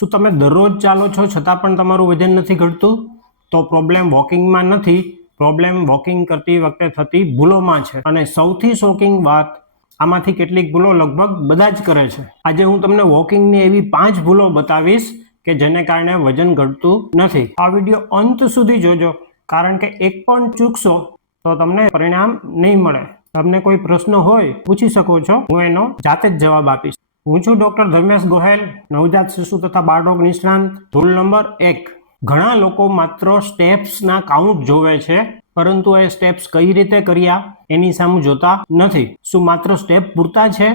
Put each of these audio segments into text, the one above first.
શું તમે દરરોજ ચાલો છો છતાં પણ તમારું વજન નથી ઘટતું? તો પ્રોબ્લેમ વોકિંગમાં નથી, પ્રોબ્લેમ વોકિંગ કરતી વખતે થતી ભૂલોમાં છે. અને સૌથી શોકિંગ વાત, આમાંથી કેટલીક ભૂલો લગભગ બધા જ કરે છે. આજે હું તમને વોકિંગની એવી 5 ભૂલો બતાવીશ કે જેને કારણે વજન ઘટતું નથી. આ વિડીયો અંત સુધી જોજો, કારણ કે એક પણ ચૂકશો તો તમને પરિણામ નહીં મળે. તમને કોઈ પ્રશ્ન હોય પૂછી શકો છો, હું એનો જાતે જ જવાબ આપીશ. હું છું ડોક્ટર ધર્મેશ ગોહેલ, નવજાત શિશુ તથા બાળરોગ નિષ્ણાંત. ભૂલ નંબર 1, ઘણા લોકો માત્ર સ્ટેપ્સના કાઉન્ટ જોવે છે, પરંતુ એ સ્ટેપ્સ કઈ રીતે કર્યા એની સામે જોતા નથી. શું માત્ર સ્ટેપ પૂરતા છે?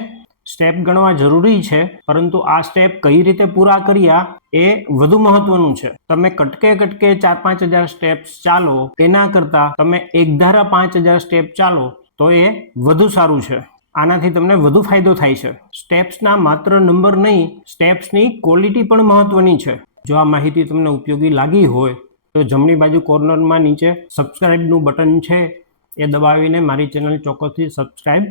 સ્ટેપ ગણવા જરૂરી છે, પરંતુ આ સ્ટેપ કઈ રીતે પૂરા કર્યા એ વધુ મહત્વનું છે. તમે કટકે 4-5 હજાર સ્ટેપ્સ ચાલો તેના કરતા તમે એકધારા 5000 સ્ટેપ ચાલો તો એ વધુ સારું છે. આનાથી તમને વધુ ફાયદો થાય છે. સ્ટેપ્સના માત્ર નંબર નહીં, સ્ટેપ્સની ક્વોલિટી પણ મહત્વની છે. જો આ માહિતી તમને ઉપયોગી લાગી હોય તો જમણી બાજુ કોર્નરમાં નીચે સબસ્ક્રાઇબનું બટન છે, એ દબાવીને મારી ચેનલ ચોક્કસથી સબસ્ક્રાઇબ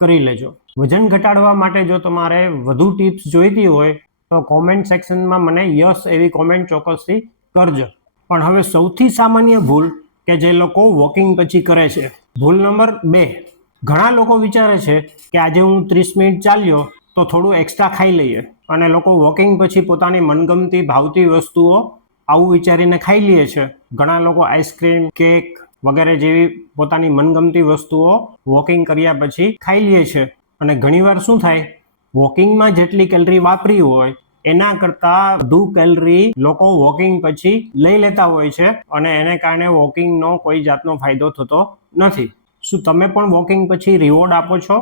કરી લેજો. વજન ઘટાડવા માટે જો તમારે વધુ ટિપ્સ જોઈતી હોય તો કોમેન્ટ સેક્શનમાં મને યસ એવી કોમેન્ટ ચોક્કસથી કરજો. પણ હવે સૌથી સામાન્ય ભૂલ કે જે લોકો વોકિંગ પછી કરે છે. ભૂલ નંબર 2, ઘણા લોકો વિચારે છે કે આજે હું 30 મિનિટ ચાલ્યો તો થોડું એક્સ્ટ્રા ખાઈ લઈએ, અને લોકો વોકિંગ પછી પોતાની મનગમતી ભાવતી વસ્તુઓ આવું વિચારીને ખાઈ લે છે. ઘણા લોકો આઈસ્ક્રીમ, કેક વગેરે જેવી પોતાની મનગમતી વસ્તુઓ વોકિંગ કર્યા પછી ખાઈ લે છે. અને ઘણીવાર શું થાય, વોકિંગમાં જેટલી કેલરી વાપરી હોય એના કરતાં વધુ કેલરી લોકો વોકિંગ પછી લઈ લેતા હોય છે, અને એને કારણે વોકિંગનો કોઈ જાતનો ફાયદો થતો નથી. શું તમે પણ વોકિંગ પછી રિવોર્ડ આપો છો?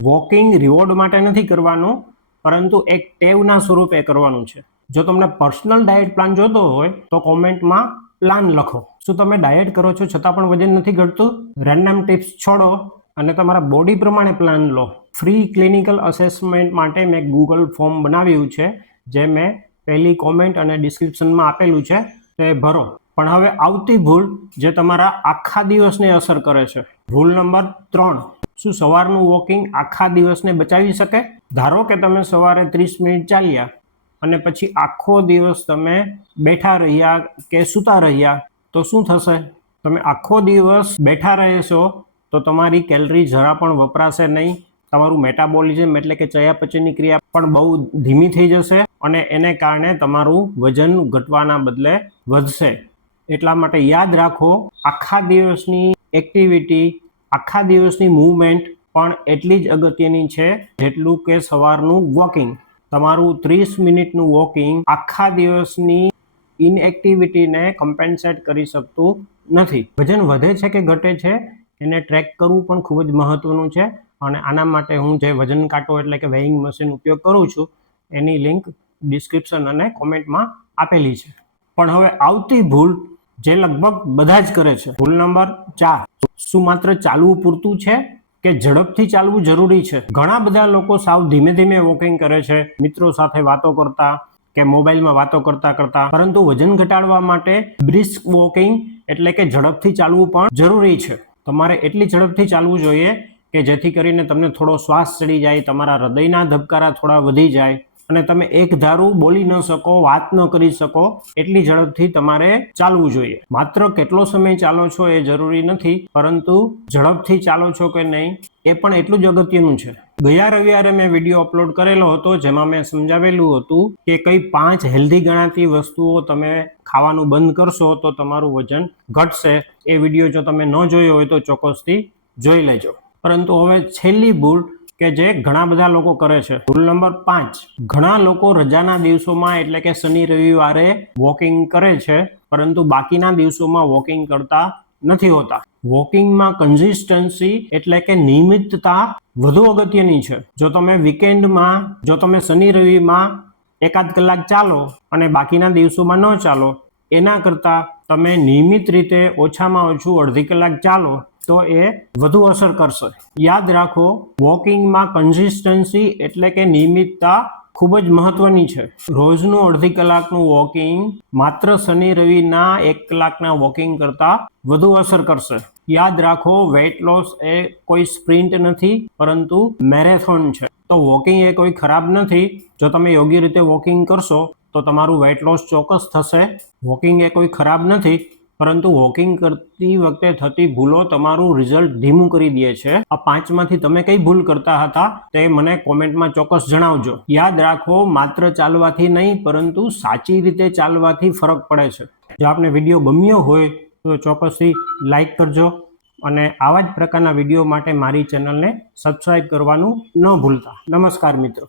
વોકિંગ રિવોર્ડ માટે નથી કરવાનું, પરંતુ એક ટેવના સ્વરૂપે કરવાનું છે. જો તમને પર્સનલ ડાયટ પ્લાન જોતો હોય તો કોમેન્ટમાં પ્લાન લખો. શું તમે ડાયટ કરો છો છતાં પણ વજન નથી ઘટતું? રેન્ડમ ટિપ્સ છોડો અને તમારા બોડી પ્રમાણે પ્લાન લો. ફ્રી ક્લિનિકલ અસેસમેન્ટ માટે મેં ગૂગલ ફોર્મ બનાવ્યું છે, જે મેં પહેલી કોમેન્ટ અને ડિસ્ક્રિપ્શનમાં આપેલું છે, તો એ ભરો. પણ હવે આવતી ભૂલ જે તમારા આખા દિવસને અસર કરે છે. ભૂલ નંબર 3, શું સવારનું વોકિંગ આખા દિવસને બચાવી શકે? ધારો કે તમે સવારે 30 મિનિટ ચાલ્યા અને પછી આખો દિવસ તમે બેઠા રહ્યા કે સૂતા રહ્યા, તો શું થશે? તમે આખો દિવસ બેઠા રહેશો તો તમારી કેલરી જરા પણ વપરાશે નહીં. તમારું મેટાબોલિઝમ એટલે કે ચયાપચયની ક્રિયા પણ બહુ ધીમી થઈ જશે, અને એને કારણે તમારું વજન ઘટવાના બદલે વધશે. એટલા માટે યાદ રાખો, આખા દિવસની એક્ટિવિટી, આખા દિવસની મૂવમેન્ટ પણ એટલી જ અગત્યની છે જેટલું કે સવારનું વોકિંગ. તમારું 30 મિનિટનું વોકિંગ આખા દિવસની ઇનએક્ટિવિટીને કમ્પેન્સેટ કરી શકતું નથી. વજન વધે છે કે ઘટે છે એને ટ્રેક કરવું પણ ખૂબ જ મહત્વનું છે, અને આના માટે હું જે વજન કાંટો એટલે કે વેઇંગ મશીન ઉપયોગ કરું છું એની લિંક ડિસ્ક્રિપ્શન અને કોમેન્ટમાં આપેલી છે. પણ હવે આવતી ભૂલ જે લગભગ બધા જ કરે છે. ભૂલ નંબર 4, શું માત્ર ચાલવું પૂરતું છે કે ઝડપથી ચાલવું જરૂરી છે? ઘણા બધા લોકો સાવ ધીમે ધીમે વોકિંગ કરે છે, મિત્રો સાથે વાતો કરતા કે મોબાઈલમાં વાતો કરતા કરતા. પરંતુ વજન ઘટાડવા માટે બ્રિસ્ક વોકિંગ એટલે કે ઝડપથી ચાલવું પણ જરૂરી છે. તમારે એટલી ઝડપથી ચાલવું જોઈએ કે જેથી કરીને તમને થોડો શ્વાસ ચડી જાય, તમારા હૃદયના ધબકારા થોડા વધી જાય, અને તમે એક ધારું બોલી ન શકો, વાત ન કરી શકો, એટલી ઝડપથી તમારે ચાલવું જોઈએ. માત્ર કેટલો સમય ચાલો છો એ જરૂરી નથી, પરંતુ ઝડપથી ચાલો છો કે નહીં એ પણ એટલું જ અગત્યનું છે. ગયા રવિવારે મેં વિડીયો અપલોડ કરેલો હતો, જેમાં મેં સમજાવેલું હતું કે કઈ 5 હેલ્ધી ગણાતી વસ્તુઓ તમે ખાવાનું બંધ કરશો તો તમારું વજન ઘટશે. એ વિડીયો જો તમે ન જોયો હોય તો ચોક્કસથી જોઈ લેજો. પરંતુ હવે છેલ્લી ભૂલ કે જે ઘણા બધા લોકો કરે છે. ભૂલ નંબર 5, ઘણા લોકો રજાના દિવસોમાં એટલે કે શનિ રવિવારે વોકિંગ કરે છે, પરંતુ બાકીના દિવસોમાં વોકિંગ કરતા નથી હોતા. વોકિંગમાં કન્સિસ્ટન્સી એટલે કે નિયમિતતા વધુ અગત્યની છે. જો તમે વીકેન્ડમાં, જો તમે શનિ રવિમાં 1-8 કલાક ચાલો અને બાકીના દિવસોમાં ન ચાલો, એના કરતાં તમે નિયમિત રીતે ઓછામાં ઓછું અડધી કલાક ચાલો તો એ વધુ અસર કરશે. યાદ રાખો, વોકિંગમાં કન્સિસ્ટન્સી એટલે કે નિયમિતતા ખૂબ જ મહત્વની છે. રોજનું અડધી કલાકનું વોકિંગ માત્ર શનિ રવિના 1 કલાકના વોકિંગ કરતાં વધુ અસર કરશે. યાદ રાખો, વેઇટ લોસ એ કોઈ સ્પ્રિન્ટ નથી, પરંતુ મેરેથોન છે. તો વોકિંગ એ કોઈ ખરાબ નથી. જો તમે યોગ્ય રીતે વોકિંગ કરશો તો તમારું વેઇટ લોસ ચોક્કસ થશે. વોકિંગ એ કોઈ ખરાબ નથી, પરંતુ વોકિંગ કરતી વખતે થતી ભૂલો તમારું રિઝલ્ટ ધીમું કરી દે છે. આ 5 માંથી તમે કઈ ભૂલ કરતા હતા તે મને કોમેન્ટમાં ચોક્કસ જણાવજો. યાદ રાખો, માત્ર ચાલવાથી નહીં પરંતુ સાચી રીતે ચાલવાથી ફરક પડે છે. જો આપને વિડીયો ગમ્યો હોય તો ચોક્કસથી લાઈક કરજો અને આવા જ પ્રકારના વિડીયો માટે મારી ચેનલને સબસ્ક્રાઇબ કરવાનું ન ભૂલતા. નમસ્કાર મિત્રો.